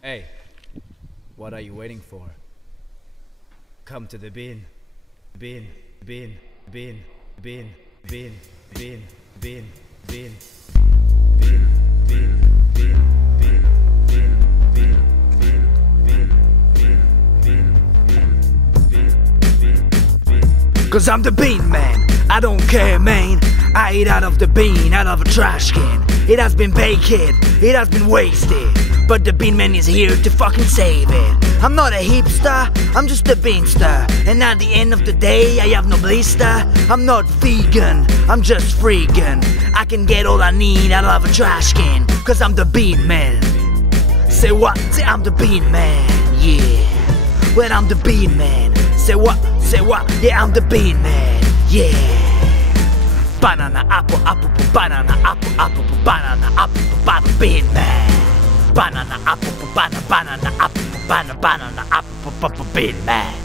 Hey, what are you waiting for? Come to the bin. Bin, bin, bin, bin, bin, bin, bin, bin, bin, bin, bin, bin, bin, bin, bin, bin, bin, bin, bin, bin. Cause I'm the bean man, I don't care man. I eat out of the bean, out of a trash can. It has been baked, it has been wasted, but the bean man is here to fucking save it. I'm not a hipster, I'm just a beanster, and at the end of the day I have no blister. I'm not vegan, I'm just freaking. I can get all I need out of a trash can, cause I'm the bean man. Say what? Say I'm the bean man, yeah. Well, I'm the bean man. Say what? Say what? Yeah, I'm the bean man, yeah. Banana, apple, apple, banana, apple, apple, banana, apple, banana, bean man. Banana, apple, banana, banana, apple, banana, banana, apple, bean man.